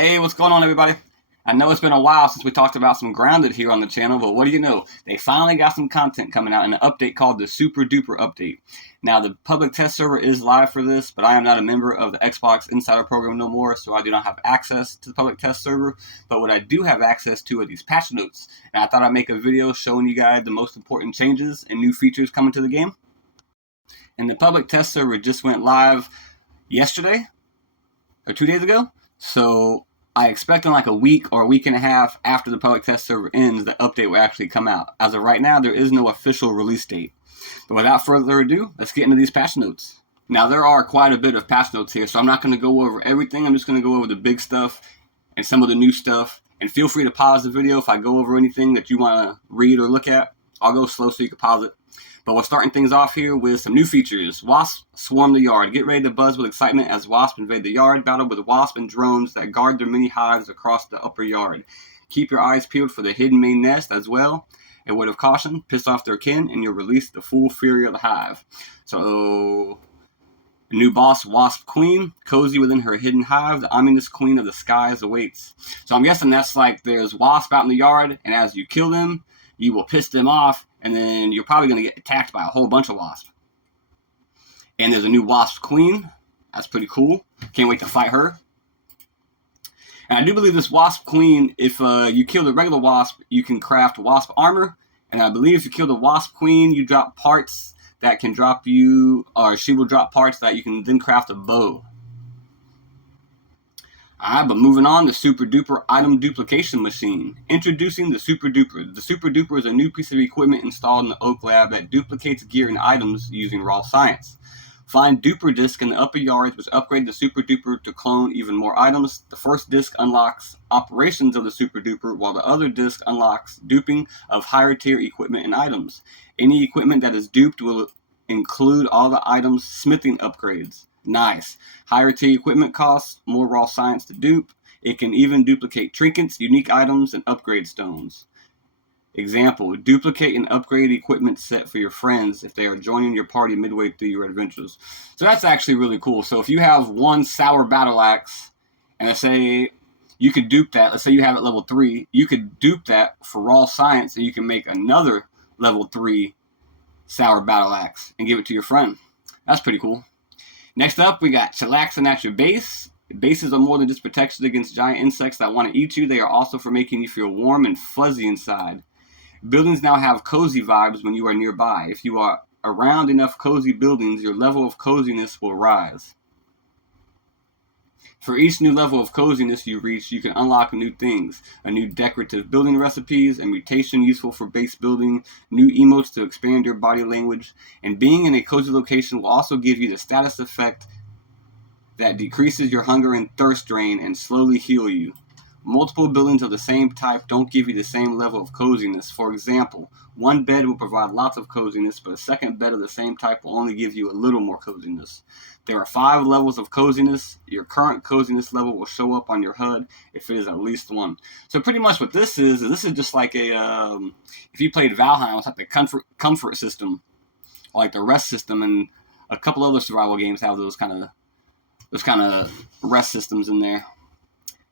Hey, what's going on, everybody? I know it's been a while since we talked about some Grounded here on the channel, but what do you know? They finally got some content coming out in an update called the Super Duper update. Now, the public test server is live for this, but I am not a member of the Xbox Insider program no more, so I do not have access to the public test server. But what I do have access to are these patch notes, and I thought I'd make a video showing you guys the most important changes and new features coming to the game. And the public test server just went live yesterday, or 2 days ago, so I expect in like a week or a week and a half after the public test server ends, the update will actually come out. As of right now, there is no official release date. But without further ado, let's get into these patch notes. Now, there are quite a bit of patch notes here, so I'm not going to go over everything. I'm just going to go over the big stuff and some of the new stuff. And feel free to pause the video if I go over anything that you want to read or look at. I'll go slow so you can pause it. But we're starting things off here with some new features. Wasps swarm the yard. Get ready to buzz with excitement as wasps invade the yard. Battle with wasps and drones that guard their many hives across the upper yard. Keep your eyes peeled for the hidden main nest as well. A word of caution, piss off their kin and you'll release the full fury of the hive. So, a new boss, Wasp Queen, cozy within her hidden hive. The ominous queen of the skies awaits. So I'm guessing that's like there's wasps out in the yard, and as you kill them, you will piss them off, and then you're probably going to get attacked by a whole bunch of wasps. And there's a new Wasp Queen. That's pretty cool. Can't wait to fight her. And I do believe this Wasp Queen, if you kill the regular wasp, you can craft wasp armor. And I believe if you kill the Wasp Queen, you drop parts that can drop you, or she will drop parts that you can then craft a bow. Alright, but moving on, the Super Duper item duplication machine. Introducing the Super Duper. The Super Duper is a new piece of equipment installed in the Oak Lab that duplicates gear and items using raw science. Find Duper disc in the upper yards, which upgrade the Super Duper to clone even more items. The first disc unlocks operations of the Super Duper, while the other disc unlocks duping of higher tier equipment and items. Any equipment that is duped will include all the items' smithing upgrades. Nice. Higher tier equipment costs more raw science to dupe. It can even duplicate trinkets, unique items, and upgrade stones. Example, duplicate and upgrade equipment set for your friends if they are joining your party midway through your adventures. So that's actually really cool. So if you have one sour battle axe, and let's say you could dupe that, let's say you have it level 3, you could dupe that for raw science and you can make another level 3 sour battle axe and give it to your friend. That's pretty cool. Next up, we got chillaxing at your base. Bases are more than just protection against giant insects that want to eat you. They are also for making you feel warm and fuzzy inside. Buildings now have cozy vibes when you are nearby. If you are around enough cozy buildings, your level of coziness will rise. For each new level of coziness you reach, you can unlock new things. A new decorative building recipes, a mutation useful for base building, new emotes to expand your body language, and being in a cozy location will also give you the status effect that decreases your hunger and thirst drain and slowly heal you. Multiple buildings of the same type don't give you the same level of coziness. For example, one bed will provide lots of coziness, but a second bed of the same type will only give you a little more coziness. There are 5 levels of coziness. Your current coziness level will show up on your HUD if it is at least 1. So pretty much what this is just like a, if you played Valheim, it's like the comfort system, or like the rest system, and a couple other survival games have those kind of rest systems in there.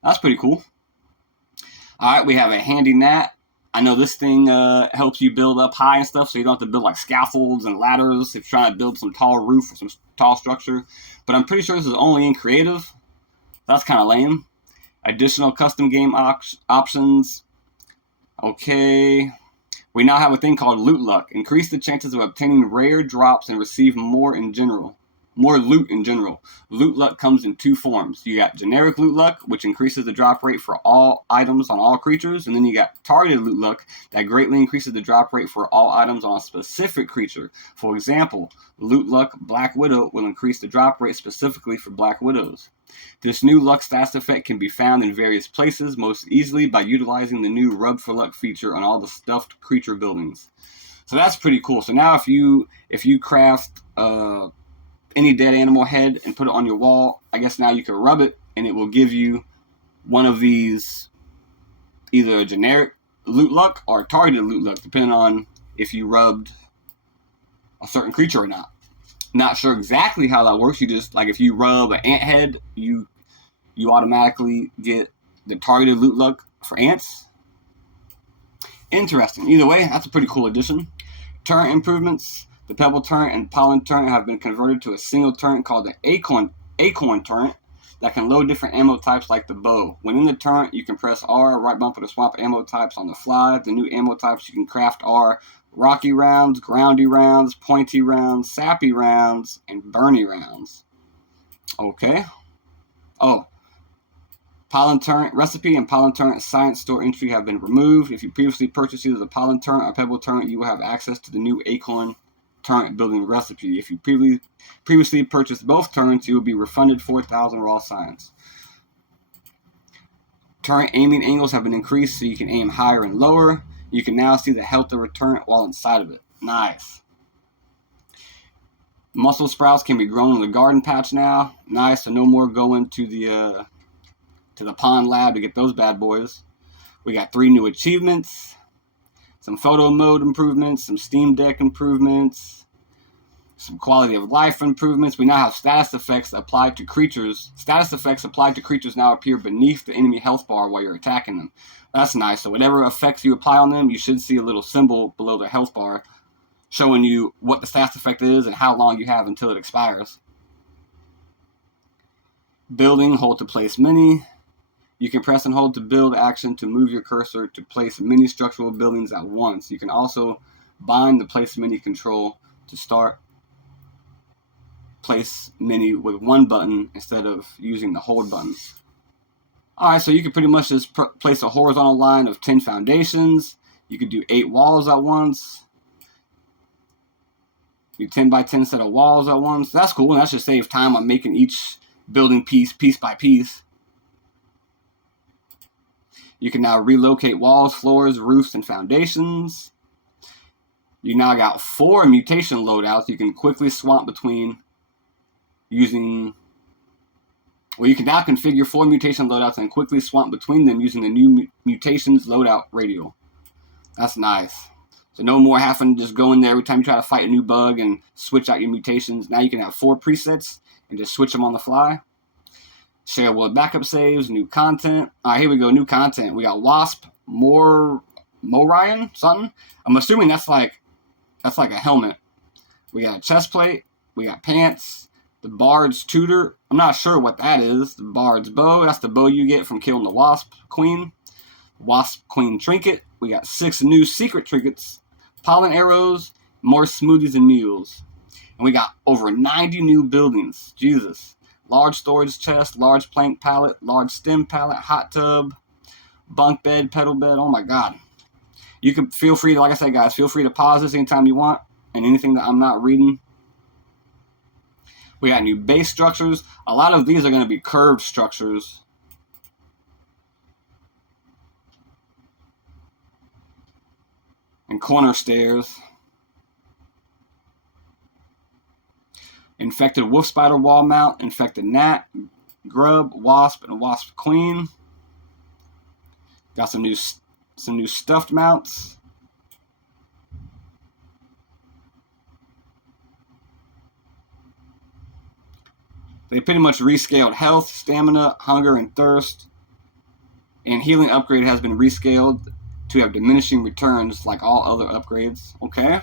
That's pretty cool. Alright, we have a handy gnat. I know this thing helps you build up high and stuff, so you don't have to build like scaffolds and ladders if you're trying to build some tall roof or some tall structure. But I'm pretty sure this is only in creative. That's kind of lame. Additional custom game options. Okay. We now have a thing called loot luck. Increase the chances of obtaining rare drops and receive more loot in general. Loot luck comes in 2 forms. You got generic loot luck, which increases the drop rate for all items on all creatures, and then you got targeted loot luck that greatly increases the drop rate for all items on a specific creature. For example, loot luck Black Widow will increase the drop rate specifically for Black Widows. This new luck stats effect can be found in various places, most easily by utilizing the new Rub for Luck feature on all the stuffed creature buildings. So that's pretty cool. So now if you craft any dead animal head and put it on your wall, I guess now you can rub it and it will give you one of these, either a generic loot luck or a targeted loot luck, depending on if you rubbed a certain creature or not. Not sure exactly how that works. You just, like, if you rub an ant head, you automatically get the targeted loot luck for ants. Interesting. Either way, that's a pretty cool addition. Turret improvements. The Pebble turret and Pollen turret have been converted to a single turret called the Acorn turret that can load different ammo types like the bow. When in the turret, you can press R, right bumper to swap ammo types on the fly. The new ammo types you can craft are rocky rounds, groundy rounds, pointy rounds, sappy rounds, and burny rounds. Okay. Oh. Pollen turret recipe and pollen turret science store entry have been removed. If you previously purchased either the pollen turret or pebble turret, you will have access to the new acorn turret building recipe. If you previously purchased both turrets, you will be refunded 4,000 raw science. Turret aiming angles have been increased so you can aim higher and lower. You can now see the health of a turret while inside of it. Nice. Muscle sprouts can be grown in the garden patch now. Nice, so no more going to the pond lab to get those bad boys. We got 3 new achievements, some photo mode improvements, some Steam Deck improvements, some quality of life improvements. We now have status effects applied to creatures. Status effects applied to creatures now appear beneath the enemy health bar while you're attacking them. That's nice. So whatever effects you apply on them, you should see a little symbol below their health bar showing you what the status effect is and how long you have until it expires. Building, hold to place mini. You can press and hold to build action to move your cursor to place many structural buildings at once. You can also bind the place mini control to start place mini with one button instead of using the hold button. Alright, so you can pretty much just place a horizontal line of 10 foundations. You could do 8 walls at once. Do 10 by 10 set of walls at once. That's cool, and that should save time on making each building piece by piece. You can now relocate walls, floors, roofs, and foundations. You now got 4 mutation loadouts you can quickly swap between using... Well, you can now configure 4 mutation loadouts and quickly swap between them using the new mutations loadout radial. That's nice. So no more having to just go in there every time you try to fight a new bug and switch out your mutations. Now you can have 4 presets and just switch them on the fly. Shareable backup saves, new content. Alright, here we go, new content. We got Wasp, Morion, something. I'm assuming that's like a helmet. We got a chest plate. We got pants. The Bard's Tutor. I'm not sure what that is. The Bard's Bow. That's the bow you get from killing the Wasp Queen. Wasp Queen Trinket. We got 6 new secret trinkets. Pollen arrows. More smoothies and meals. And we got over 90 new buildings. Jesus. Large storage chest, large plank pallet, large stem pallet, hot tub, bunk bed, pedal bed. Oh my god. You can feel free to, like I said, guys, feel free to pause this anytime you want. And anything that I'm not reading. We got new base structures. A lot of these are going to be curved structures. And corner stairs. Infected wolf spider wall mount, infected gnat, grub, wasp, and wasp queen. Got some new stuffed mounts. They pretty much rescaled health, stamina, hunger, and thirst. And healing upgrade has been rescaled to have diminishing returns like all other upgrades. Okay.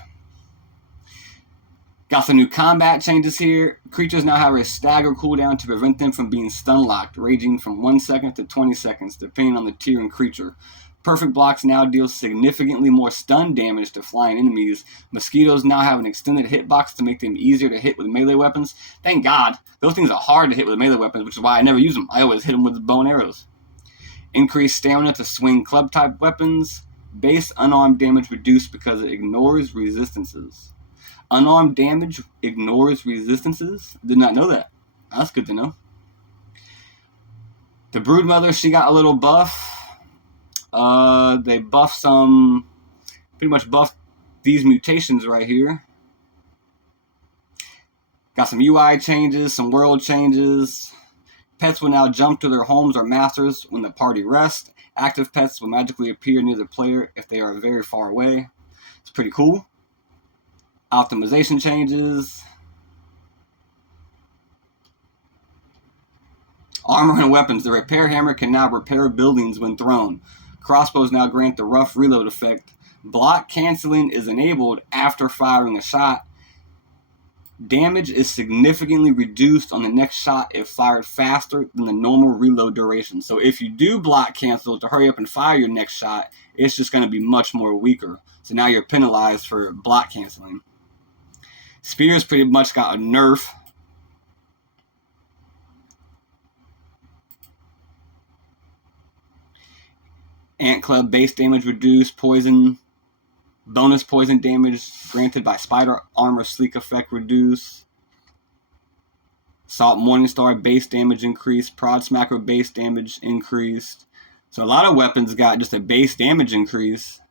Got some new combat changes here. Creatures now have a stagger cooldown to prevent them from being stun locked, ranging from 1 second to 20 seconds, depending on the tier and creature. Perfect blocks now deal significantly more stun damage to flying enemies. Mosquitoes now have an extended hitbox to make them easier to hit with melee weapons. Thank God. Those things are hard to hit with melee weapons, which is why I never use them. I always hit them with bow and arrows. Increased stamina to swing club-type weapons. Base unarmed damage reduced because it ignores resistances. Unarmed damage ignores resistances? Did not know that. That's good to know. The Broodmother, she got a little buff. They buffed pretty much buffed these mutations right here. Got some UI changes, some world changes. Pets will now jump to their homes or masters when the party rests. Active pets will magically appear near the player if they are very far away. It's pretty cool. Optimization changes. Armor and weapons. The repair hammer can now repair buildings when thrown. Crossbows now grant the rough reload effect. Block canceling is enabled after firing a shot. Damage is significantly reduced on the next shot if fired faster than the normal reload duration. So if you do block cancel to hurry up and fire your next shot, it's just going to be much more weaker. So now you're penalized for block canceling. Spears pretty much got a nerf. Ant Club base damage reduced. Poison. Bonus poison damage granted by spider armor sleek effect reduced. Salt Morningstar base damage increased. Prod Smacker base damage increased. So a lot of weapons got just a base damage increase.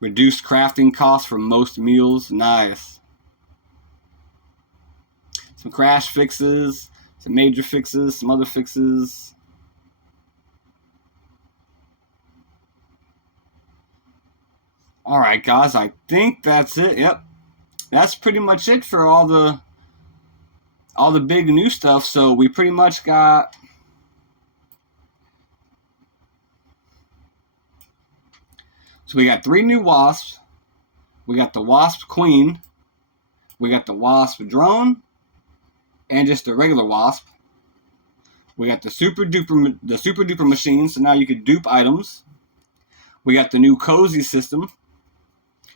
Reduced crafting costs for most meals. Nice. Some crash fixes. Some major fixes. Some other fixes. Alright guys, I think that's it. Yep. That's pretty much it for all the big new stuff. So we pretty much got we got 3 new wasps. We got the wasp queen. We got the wasp drone and just the regular wasp. We got the super duper machine, so now you can dupe items. We got the new cozy system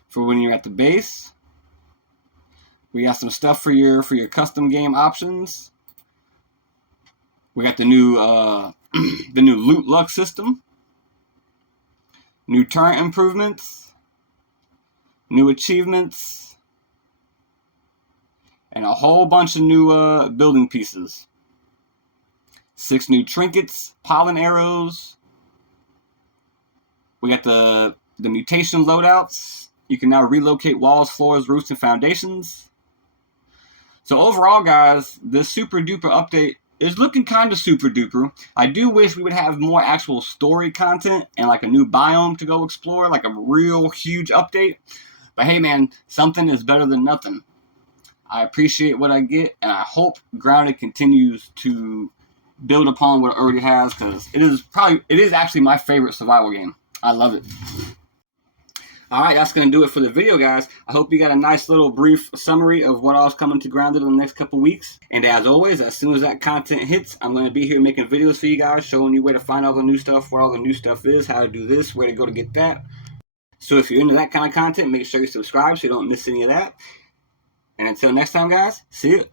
for when you're at the base. We got some stuff for your custom game options. We got the new the new loot luck system. New turret improvements. New achievements. And a whole bunch of new building pieces. 6 new trinkets, pollen arrows. We got the mutation loadouts. You can now relocate walls, floors, roofs, and foundations. So overall, guys, this super duper update is looking kind of super duper. I do wish we would have more actual story content and like a new biome to go explore, like a real huge update. But hey, man, something is better than nothing. I appreciate what I get, and I hope Grounded continues to build upon what it already has, because it is actually my favorite survival game. I love it. Alright, that's going to do it for the video, guys. I hope you got a nice little brief summary of what all's coming to Grounded in the next couple weeks. And as always, as soon as that content hits, I'm going to be here making videos for you guys, showing you where to find all the new stuff, where all the new stuff is, how to do this, where to go to get that. So if you're into that kind of content, make sure you subscribe so you don't miss any of that. And until next time, guys, see you.